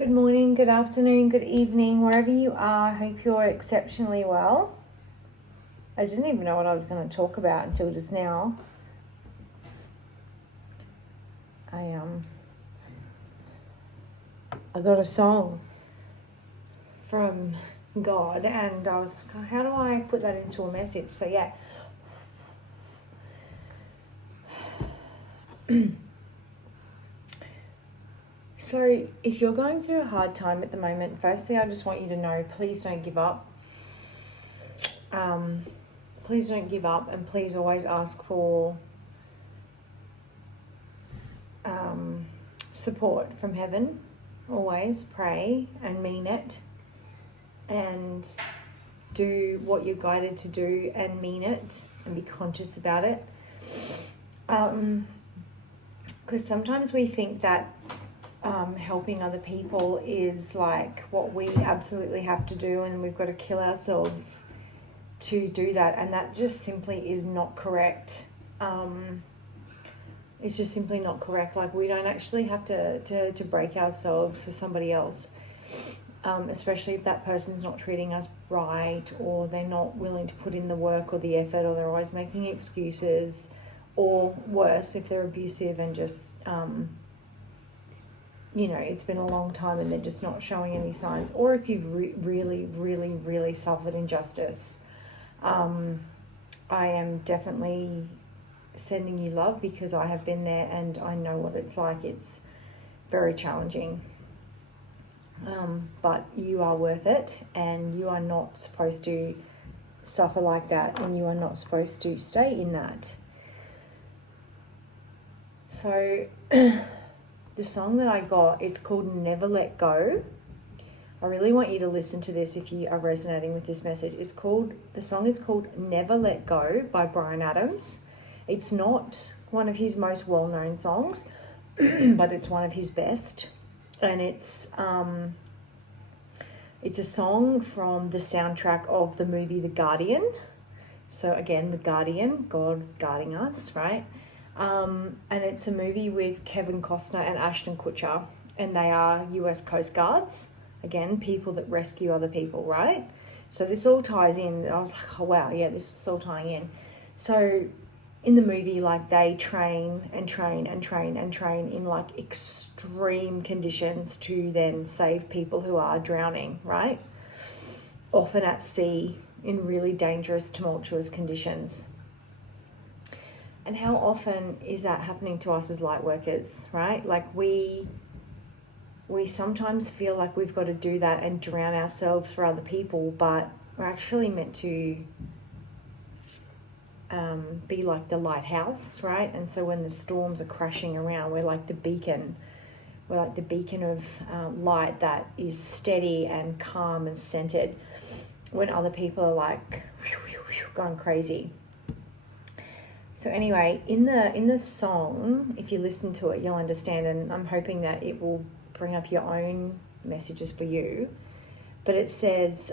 Good morning, good afternoon, good evening, wherever you are. I hope you're exceptionally well. I didn't even know what I was going to talk about until just now. I got a song from God and I was like, how do I put that into a message? So yeah. So if you're going through a hard time at the moment, firstly, I just want you to know, please don't give up. Please don't give up, and please always ask for support from heaven. Always pray and mean it, and do what you're guided to do and mean it, and be conscious about it. Because sometimes we think that helping other people is like what we absolutely have to do, and we've got to kill ourselves to do that, and that just simply is not correct. It's just simply not correct. Like, we don't actually have to break ourselves for somebody else, especially if that person's not treating us right, or they're not willing to put in the work or the effort, or they're always making excuses, or worse, if they're abusive and just it's been a long time and they're just not showing any signs, or if you've really suffered injustice. I am definitely sending you love, because I have been there and I know what it's like. It's very challenging, but you are worth it, and you are not supposed to suffer like that, and you are not supposed to stay in that. So the song that I got is called Never Let Go. I really want you to listen to this if you are resonating with this message. The song is called Never Let Go by Bryan Adams. It's not one of his most well-known songs, but it's one of his best. And it's a song from the soundtrack of the movie The Guardian. So again, The Guardian, God guarding us, right? And it's a movie with Kevin Costner and Ashton Kutcher, and they are US Coast Guards. Again, people that rescue other people, right? So this all ties in. I was like, oh wow, yeah, this is all tying in. So in the movie, like, they train in like extreme conditions to then save people who are drowning, right? Often at sea in really dangerous, tumultuous conditions. And how often is that happening to us as light workers, right? Like, we sometimes feel like we've got to do that and drown ourselves for other people, but we're actually meant to be like the lighthouse, right? And so when the storms are crashing around, we're like the beacon. We're like the beacon of light that is steady and calm and centered when other people are like going crazy. So anyway, in the song, if you listen to it, you'll understand, and I'm hoping that it will bring up your own messages for you. But it says,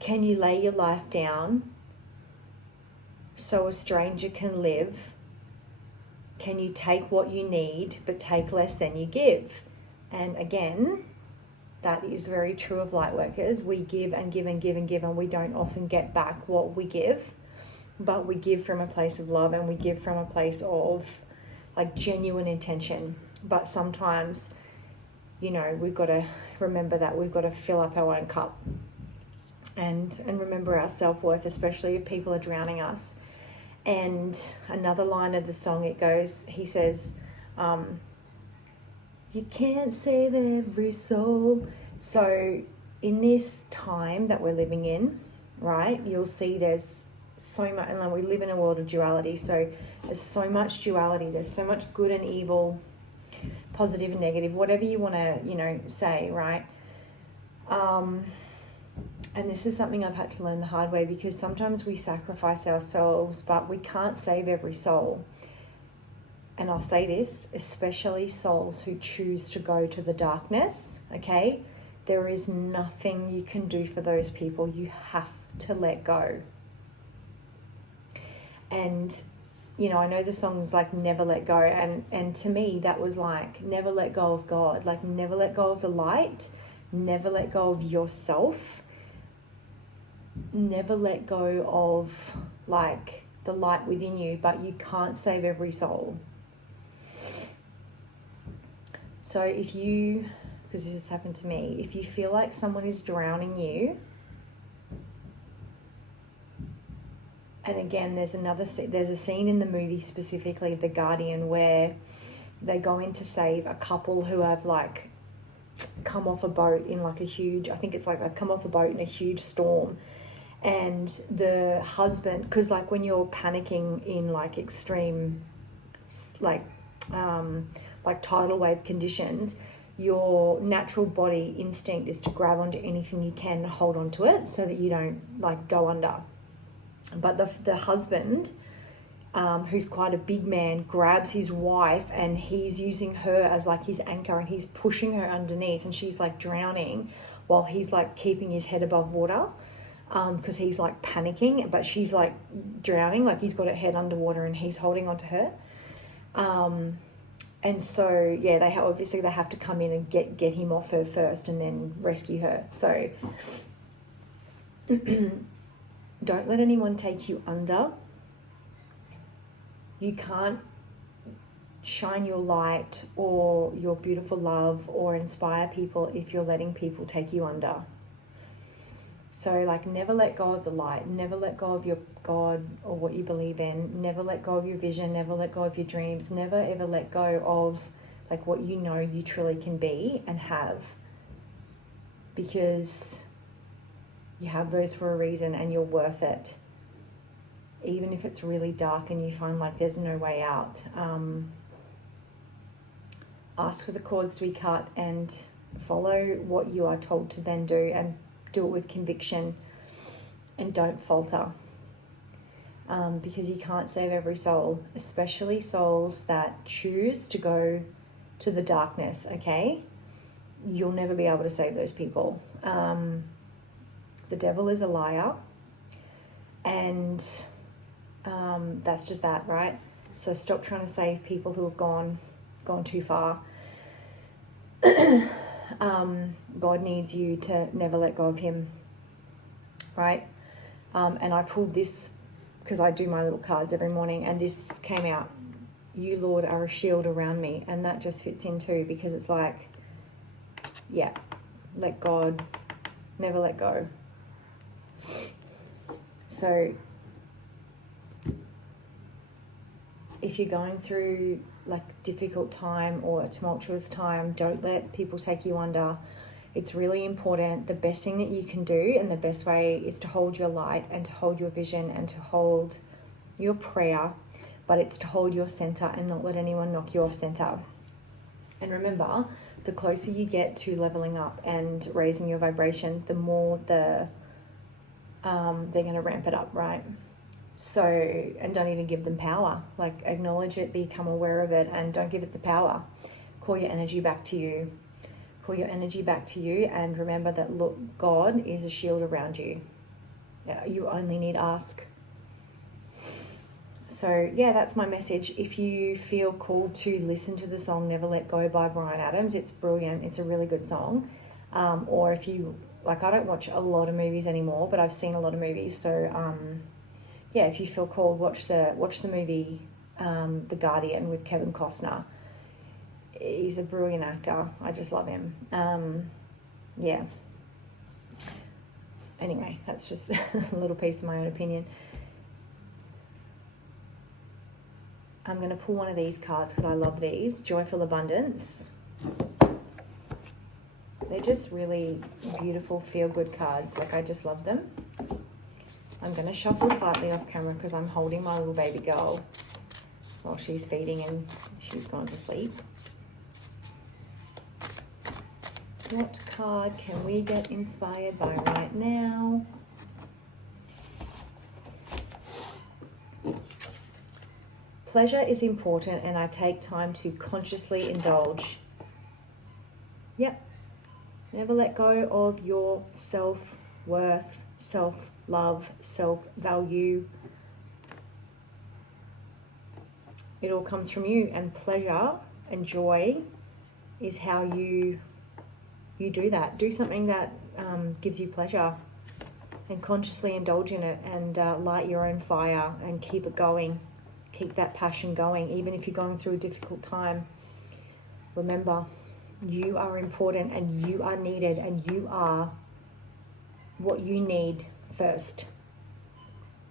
can you lay your life down so a stranger can live? Can you take what you need but take less than you give? And again, that is very true of light workers. We give and give and give and give, and we don't often get back what we give. But we give from a place of love, and we give from a place of like genuine intention. But sometimes, we've got to remember that we've got to fill up our own cup and remember our self-worth, especially if people are drowning us. And another line of the song, he says, you can't save every soul. So in this time that we're living in, right, you'll see there's so much, and we live in a world of duality. So there's so much duality. There's so much good and evil, positive and negative, whatever you want to, say, right? And this is something I've had to learn the hard way, because sometimes we sacrifice ourselves, but we can't save every soul. And I'll say this, especially souls who choose to go to the darkness, okay? There is nothing you can do for those people. You have to let go. And you know, I know the song's like Never Let Go, and to me that was like never let go of God, like never let go of the light, never let go of yourself, never let go of like the light within you, but you can't save every soul. So if you, because this has happened to me, if you feel like someone is drowning you, and again, there's a scene in the movie, specifically The Guardian, where they go in to save a couple who have like come off a boat in like a huge, I think it's like they've come off a boat in a huge storm, and the husband, because like when you're panicking in like extreme like tidal wave conditions, your natural body instinct is to grab onto anything you can, hold onto it so that you don't like go under. But the husband, who's quite a big man, grabs his wife and he's using her as like his anchor, and he's pushing her underneath, and she's like drowning while he's like keeping his head above water, because he's like panicking, but she's like drowning, like he's got her head underwater and he's holding onto her. And so, yeah, they have to come in and get him off her first and then rescue her. So don't let anyone take you under. You can't shine your light or your beautiful love or inspire people if you're letting people take you under. So like never let go of the light, never let go of your God or what you believe in, never let go of your vision, never let go of your dreams, never ever let go of like what you know you truly can be and have, because you have those for a reason and you're worth it. Even if it's really dark and you find like there's no way out, ask for the cords to be cut and follow what you are told to then do, and do it with conviction and don't falter, because you can't save every soul, especially souls that choose to go to the darkness, okay? You'll never be able to save those people. The devil is a liar, and that's just that, right? So stop trying to save people who have gone too far. God needs you to never let go of him, right? And I pulled this because I do my little cards every morning, and this came out, you, Lord, are a shield around me. And that just fits in too, because it's like, yeah, let God, never let go. So if you're going through like difficult time or a tumultuous time, don't let people take you under. It's really important. The best thing that you can do, and the best way, is to hold your light and to hold your vision and to hold your prayer, but it's to hold your center and not let anyone knock you off center. And remember, the closer you get to leveling up and raising your vibration, the more they're going to ramp it up, right? So, and don't even give them power. Like, acknowledge it, become aware of it, and don't give it the power. Call your energy back to you. Call your energy back to you, and remember that, look, God is a shield around you. You only need ask. So, yeah, that's my message. If you feel called to listen to the song Never Let Go by Bryan Adams, it's brilliant. It's a really good song. Or if you, like, I don't watch a lot of movies anymore, but I've seen a lot of movies. So, yeah, if you feel called, watch the movie The Guardian with Kevin Costner. He's a brilliant actor. I just love him. Yeah. Anyway, that's just a little piece of my own opinion. I'm going to pull one of these cards because I love these. Joyful Abundance. They're just really beautiful, feel-good cards. Like, I just love them. I'm going to shuffle slightly off camera because I'm holding my little baby girl while she's feeding and she's gone to sleep. What card can we get inspired by right now? Pleasure is important, and I take time to consciously indulge. Yep. Never let go of your self-worth, self-love, self-value. It all comes from you, and pleasure and joy is how you do that. Do something that gives you pleasure, and consciously indulge in it, and light your own fire and keep it going. Keep that passion going, even if you're going through a difficult time. Remember, you are important, and you are needed, and you are what you need first.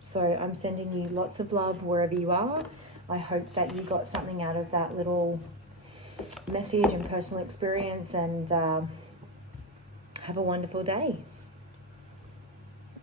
So I'm sending you lots of love wherever you are. I hope that you got something out of that little message and personal experience, and have a wonderful day.